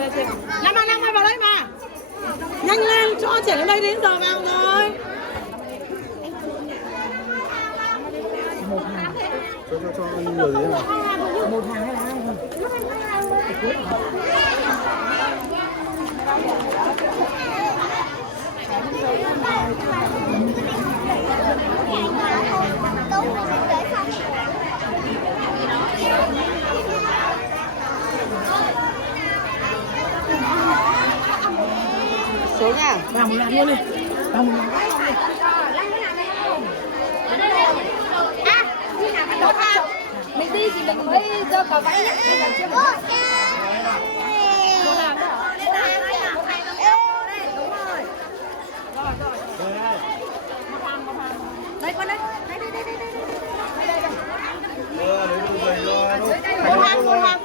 Năm vào đây mà. Nhanh lên, cho trẻ lên đây đến giờ vào rồi. Cho ăn nhiều gì hả? Một hàng hay là hai hàng? Số nha. Vào một hàng luôn đi. Vào một hàng. Mình đi thì mình mới cho có váy nhé. Mình làm chưa mình. Đây con đây. Một hàng.